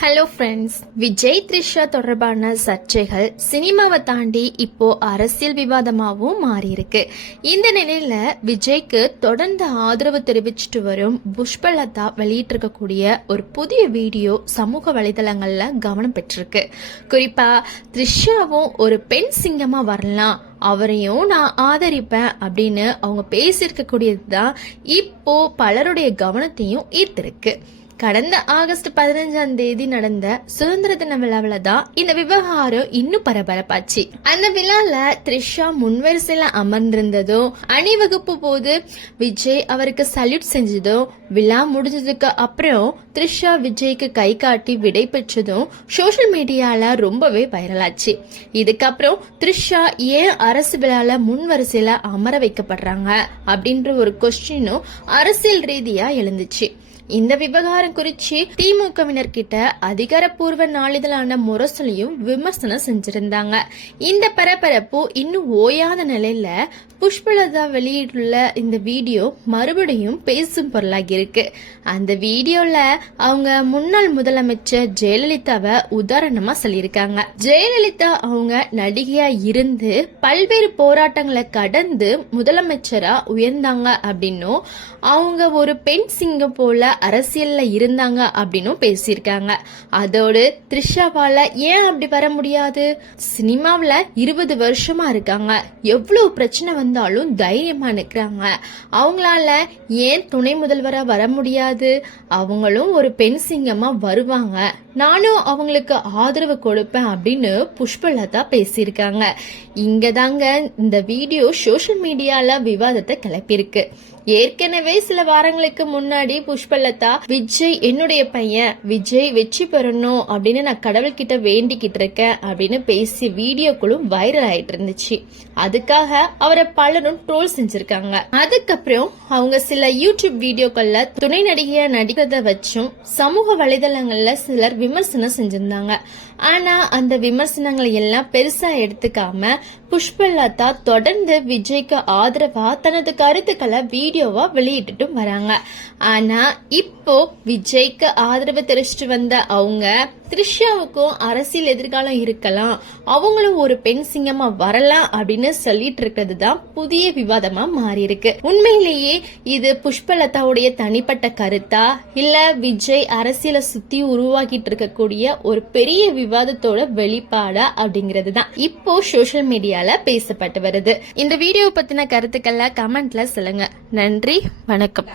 Hello friends, Vijay Trisha தொடர்பான சர்ச்சைகள் சினிமாவை தாண்டி இப்போ அரசியல் விவாதமாகவும் மாறி இருக்கு. இந்த நிலையில விஜய்க்கு தொடர்ந்து ஆதரவு தெரிவிச்சுட்டு வரும் புஷ்பலதா வெளியிட்டிருக்கக்கூடிய ஒரு புதிய வீடியோ சமூக வலைதளங்கள்ல கவனம் பெற்றிருக்கு. குறிப்பா த்ரிஷாவும் ஒரு பெண் சிங்கமா வரலாம், அவரையும் நான் ஆதரிப்பேன் அப்படின்னு அவங்க பேசியிருக்கக்கூடியதுதான் இப்போ பலருடைய கவனத்தையும் ஈர்த்திருக்கு. கடந்த ஆகஸ்ட் 15 நடந்த சுதந்திர தின விழாவில தான் இந்த விவகாரம் இன்னும் பரபரப்பாச்சு. அந்த விழால த்ரிஷா முன்வரிசையில அமர்ந்திருந்ததும், அணிவகுப்பு போது விஜய் அவருக்கு சல்யூட் செஞ்சதும், விழா முடிஞ்சதுக்கு அப்புறம் த்ரிஷா விஜய்க்கு கை காட்டி விடை பெற்றதும் சோசியல் மீடியால ரொம்பவே வைரலாச்சு. இதுக்கப்புறம் த்ரிஷா ஏன் அரசு விழால முன்வரிசையில அமர வைக்கப்படுறாங்க அப்படின்ற ஒரு கொஸ்டினும் அரசியல் ரீதியா எழுந்துச்சு. இந்த விவகாரம் குறிச்சு திமுகவினர் கிட்ட அதிகாரப்பூர்வ நாளிதழான முரசொலியும் விமர்சனம் செஞ்சிருந்தாங்க. இந்த பரபரப்பு இன்னும் ஓயாத நிலையில புஷ்பலதா வெளியிட்டுள்ள இந்த வீடியோ மறுபடியும் பேசும் பொருளாகி இருக்கு. அந்த வீடியோல அவங்க முன்னாள் முதலமைச்சர் ஜெயலலிதாவை உதாரணமா சொல்லியிருக்காங்க. ஜெயலலிதா அவங்க நடிகையா இருந்து பல்வேறு போராட்டங்களை கடந்து முதலமைச்சரா உயர்ந்தாங்க அப்படின்னும், அவங்க ஒரு பெண் சிங்கம் போல அரசியல்ல இருந்தாங்க அப்படின்னு பேசியிருக்காங்க. அதோடு த்ரிஷாவால ஏன் அப்படி வர முடியாது? சினிமாவில 20 வருஷமா இருக்காங்க, எவ்வளவு பிரச்சனை வந்தாலும் தைரியமா நிக்கிறாங்க, அவங்களால ஏன் துணை முதல்வரா வர முடியாது? அவங்களும் ஒரு பெண் சிங்கமா வருவாங்க, நானும் அவங்களுக்கு ஆதரவு கொடுப்பேன் அப்படின்னு புஷ்பலதா பேசியிருக்காங்க. இங்கதாங்க இந்த வீடியோ சோசியல் மீடியால விவாதத்தை கிளப்பியிருக்கு. ஏற்கனவே சில வாரங்களுக்கு முன்னாடி புஷ்பலதா விஜய் என்னுடைய பையன், விஜய் வெற்றி பெறணும் அப்படின்னு நான் கடவுள்கிட்ட வேண்டிக்கிட்டு இருக்கேன் அப்படின்னு பேசி வீடியோக்களும் வைரல் ஆயிட்டு இருந்துச்சு. அதுக்காக அவரை பலரும் ட்ரோல் செஞ்சிருக்காங்க. அதுக்கப்புறம் அவங்க சில யூடியூப் வீடியோக்கள்ல துணை நடிகையா நடிக்கிறத வச்சும் சமூக வலைதளங்கள்ல சிலர் விமர்சனம் செஞ்சிருந்தாங்க. ஆனா அந்த விமர்சனங்களை எல்லாம் பெருசா எடுத்துக்காம புஷ்பலதா தொடர்ந்து விஜய்க்கு ஆதரவா தனது கருத்துக்களை வீடியோவா வெளியிட்டு வராங்க. ஆனா இப்போ விஜய்க்கு ஆதரவு தெரிவிச்சுட்டு வந்த அவங்க த்ரிஷாவுக்கும் அரசியல் எதிர்காலம் இருக்கலாம், அவங்களும் ஒரு பெண் சிங்கமா வரலாம் அப்படின்னு சொல்லிட்டு இருக்கிறது தான் புதிய விவாதமா மாறி இருக்கு. உண்மையிலேயே இது புஷ்பலதாவுடைய தனிப்பட்ட கருத்தா, இல்ல விஜய் அரசியலை சுத்தி உருவாக்கிட்டு இருக்கக்கூடிய ஒரு பெரிய விவாதத்தோட வெளிப்பாடா அப்படிங்கிறது தான் இப்போ சோசியல் மீடியால பேசப்பட்டு வருது. இந்த வீடியோ பத்தின கருத்துக்களை கமெண்ட்ல சொல்லுங்க. நன்றி, வணக்கம்.